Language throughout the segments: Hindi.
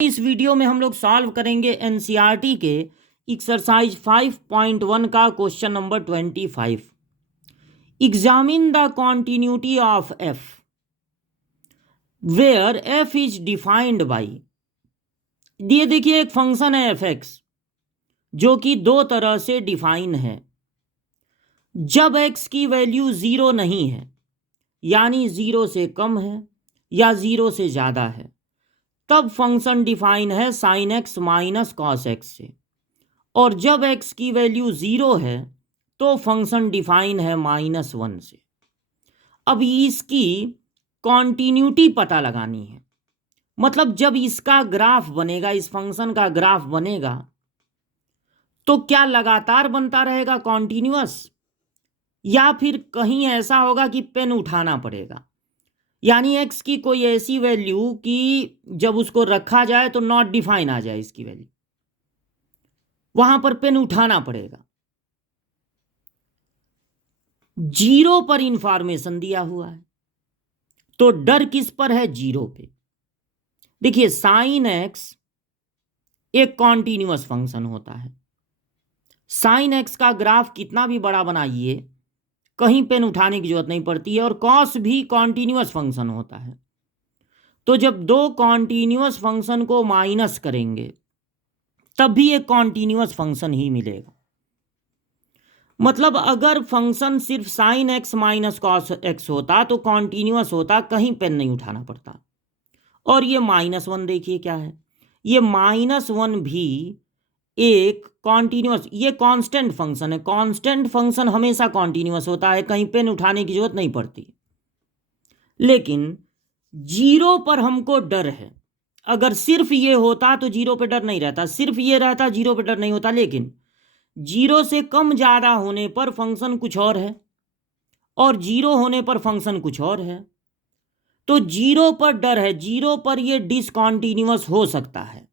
इस वीडियो में हम लोग सॉल्व करेंगे एनसीईआरटी के एक्सरसाइज 5.1 का question number 25। Examine the continuity of F where F is defined by. ये देखिए एक फंक्शन है एफ एक्स जो कि दो तरह से डिफाइन है। जब एक्स की वैल्यू जीरो नहीं है यानी जीरो से कम है या जीरो से ज्यादा है तब फंक्शन डिफाइन है sine x minus cos x से, और जब एक्स की वैल्यू जीरो है तो फंक्शन डिफाइन है -1 से। अब इसकी कॉन्टिन्यूटी पता लगानी है, मतलब जब इसका ग्राफ बनेगा, इस फंक्शन का ग्राफ बनेगा तो क्या लगातार बनता रहेगा कॉन्टिन्यूअस, या फिर कहीं ऐसा होगा कि पेन उठाना पड़ेगा, यानी एक्स की कोई ऐसी वैल्यू कि जब उसको रखा जाए तो नॉट डिफाइन आ जाए इसकी वैल्यू, वहां पर पेन उठाना पड़ेगा। जीरो पर इंफॉर्मेशन दिया हुआ है तो डर किस पर है? जीरो पे। देखिए साइन एक्स एक कॉन्टिन्यूअस फंक्शन होता है। साइन एक्स का ग्राफ कितना भी बड़ा बनाइए कहीं पेन उठाने की जरूरत नहीं पड़ती है, और कॉस भी कॉन्टिन्यूअस फंक्शन होता है। तो जब दो कॉन्टिन्यूअस फंक्शन को माइनस करेंगे तब भी एक कॉन्टिन्यूअस फंक्शन ही मिलेगा। मतलब अगर फंक्शन सिर्फ sine x minus cos x होता तो कॉन्टिन्यूअस होता, कहीं पेन नहीं उठाना पड़ता। और ये -1 देखिए क्या है, ये -1 भी एक कॉन्टिन्यूअस, ये कांस्टेंट फंक्शन है। कांस्टेंट फंक्शन हमेशा कॉन्टिन्यूअस होता है, कहीं पेन उठाने की जरूरत नहीं पड़ती। लेकिन जीरो पर हमको डर है। अगर सिर्फ ये होता तो जीरो पे डर नहीं रहता, सिर्फ ये रहता जीरो पे डर नहीं होता। लेकिन जीरो से कम ज्यादा होने पर फंक्शन कुछ और है और जीरो होने पर फंक्शन कुछ और है। तो जीरो पर डर है, जीरो पर ये डिसकॉन्टिन्यूअस हो सकता है,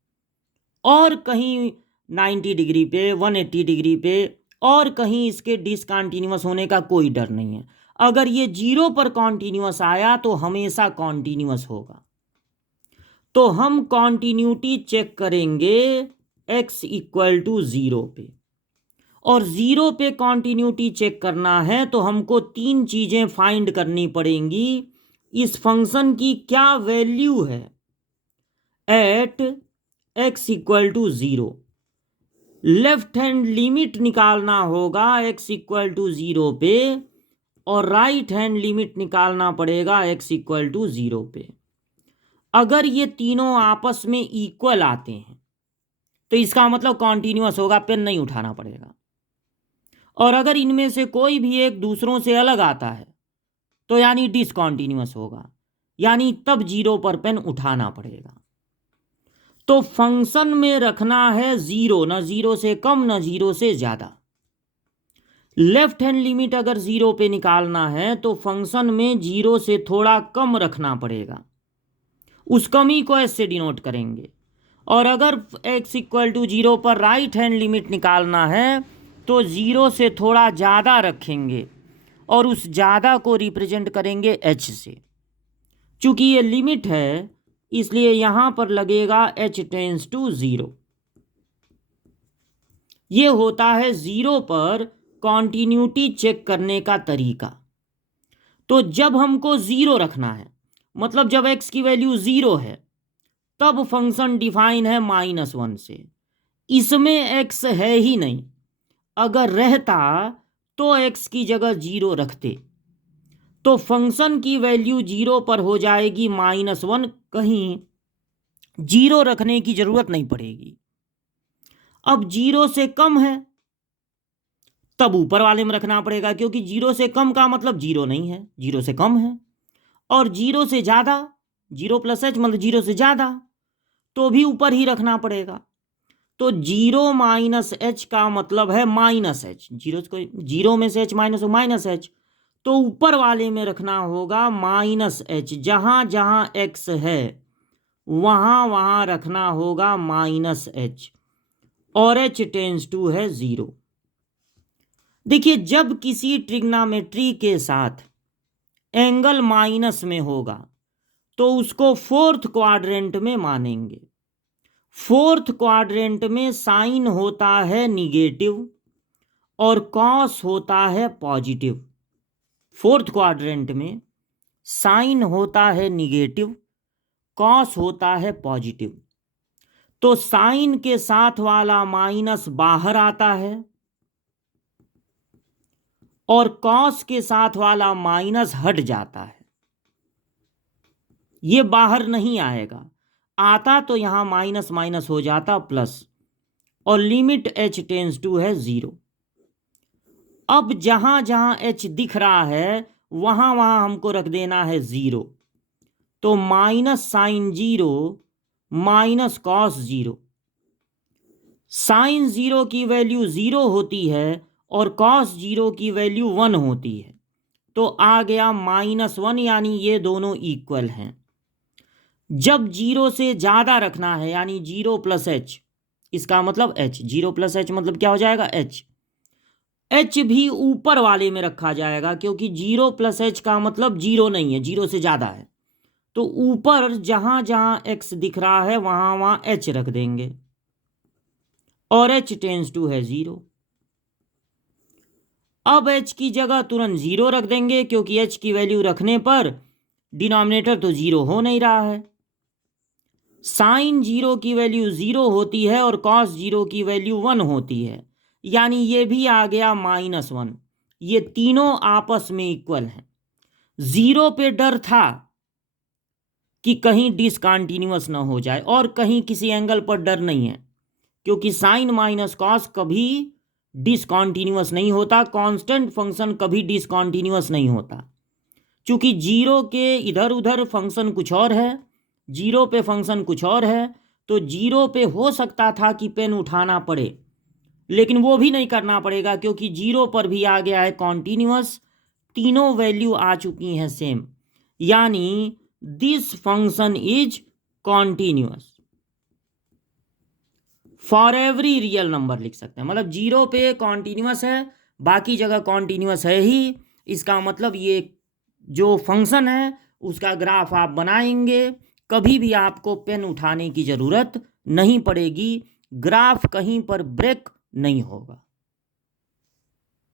और कहीं 90 डिग्री पे, 180 डिग्री पे, और कहीं इसके डिसकॉन्टिन्यूअस होने का कोई डर नहीं है। अगर ये जीरो पर कॉन्टिन्यूअस आया तो हमेशा कॉन्टिन्यूअस होगा। तो हम कॉन्टिन्यूटी चेक करेंगे x इक्वल टू जीरो पे, और जीरो पे कॉन्टिन्यूटी चेक करना है तो हमको तीन चीजें फाइंड करनी पड़ेंगी। इस फंक्शन की क्या वैल्यू है at x equal to zero. Left hand limit निकालना होगा x इक्वल टू जीरो पे, और राइट हैंड लिमिट निकालना पड़ेगा x इक्वल टू जीरो पे। अगर ये तीनों आपस में इक्वल आते हैं तो इसका मतलब कॉन्टिन्यूअस होगा, पेन नहीं उठाना पड़ेगा। और अगर इनमें से कोई भी एक दूसरों से अलग आता है तो यानी डिसकॉन्टिन्यूअस होगा, यानी तब जीरो पर पेन उठाना पड़ेगा। तो फंक्शन में रखना है जीरो, ना जीरो से कम ना जीरो से ज्यादा। लेफ्ट हैंड लिमिट अगर जीरो पे निकालना है तो फंक्शन में जीरो से थोड़ा कम रखना पड़ेगा, उस कमी को ऐसे डिनोट करेंगे। और अगर x इक्वल टू जीरो पर राइट हैंड लिमिट निकालना है तो जीरो से थोड़ा ज़्यादा रखेंगे और उस ज़्यादा को रिप्रेजेंट करेंगे h से। चूंकि ये लिमिट है इसलिए यहां पर लगेगा h टेंस टू जीरो। ये होता है जीरो पर कॉन्टिन्यूटी चेक करने का तरीका। तो जब हमको जीरो रखना है, मतलब जब x की वैल्यू जीरो है तब फंक्शन डिफाइन है -1 से। इसमें x है ही नहीं, अगर रहता तो x की जगह जीरो रखते तो फंक्शन की वैल्यू जीरो पर हो जाएगी -1, कहीं जीरो रखने की जरूरत नहीं पड़ेगी। अब जीरो से कम है तब ऊपर वाले में रखना पड़ेगा, क्योंकि जीरो से कम का मतलब जीरो नहीं है, जीरो से कम है। और जीरो से ज्यादा, जीरो प्लस h मतलब जीरो से ज्यादा, तो भी ऊपर ही रखना पड़ेगा। तो जीरो माइनस h का मतलब है -h, जीरो में से h माइनस हो -h, तो ऊपर वाले में रखना होगा -h। जहां जहां x है वहां वहां रखना होगा -h, और h टेंस टू है जीरो। देखिए जब किसी ट्रिग्नोमेट्री के साथ एंगल माइनस में होगा तो उसको फोर्थ क्वाड्रेंट में मानेंगे। फोर्थ क्वाड्रेंट में साइन होता है निगेटिव और कॉस होता है पॉजिटिव। फोर्थ क्वाड्रेंट में साइन होता है निगेटिव, कॉस होता है पॉजिटिव। तो साइन के साथ वाला माइनस बाहर आता है और कॉस के साथ वाला माइनस हट जाता है। ये बाहर नहीं आएगा, आता तो यहां माइनस माइनस हो जाता प्लस, और लिमिट h टेंस टू है 0। अब जहां जहां h दिख रहा है वहां वहां हमको रख देना है 0। तो minus sine 0 minus cos 0। Sine 0 की वैल्यू 0 होती है और कॉस 0 की वैल्यू 1 होती है। तो आ गया -1, यानी ये दोनों इक्वल हैं। जब 0 से ज़्यादा रखना है यानी 0 + h, इसका मतलब h, 0 + h मतलब क्या हो जाएगा h। h भी ऊपर वाले में रखा जाएगा क्योंकि 0 + h का मतलब 0 नहीं है, 0 से ज़्यादा है। तो ऊपर जहां जहां x दिख रहा है वहां वहां h रख देंगे और h टेंस टू है 0। अब h की जगह तुरंत 0 रख देंगे क्योंकि h की वैल्यू रखने पर डिनोमिनेटर तो 0 हो नहीं रहा है। साइन 0 की वैल्यू 0 होती है और कॉस 0 की वैल्यू 1 होती है, यानी ये भी आ गया -1। ये तीनों आपस में इक्वल हैं। 0 पे डर था कि कहीं डिसकंटिन्यूअस ना हो जाए, और कहीं किसी एंगल पर डर नहीं है क्योंकि साइन माइनस कॉस कभी डिसकंटिन्यूअस नहीं होता, कांस्टेंट फंक्शन कभी डिसकंटिन्यूअस नहीं होता। चूंकि 0 के इधर उधर फंक्शन कुछ और है, 0 पे फंक्शन कुछ और है, तो 0 पे हो सकता था कि पेन उठाना पड़े, लेकिन वो भी नहीं करना पड़ेगा क्योंकि 0 पर भी आ गया है कॉन्टिन्यूअस। तीनों वैल्यू आ चुकी हैं सेम, यानी this function is continuous for every real number लिख सकते हैं। मतलब 0 पे कॉन्टिन्यूअस है, बाकी जगह कॉन्टिन्यूअस है ही। इसका मतलब ये जो फंक्शन है उसका ग्राफ आप बनाएंगे, कभी भी आपको पेन उठाने की ज़रूरत नहीं पड़ेगी, ग्राफ कहीं पर ब्रेक नहीं होगा।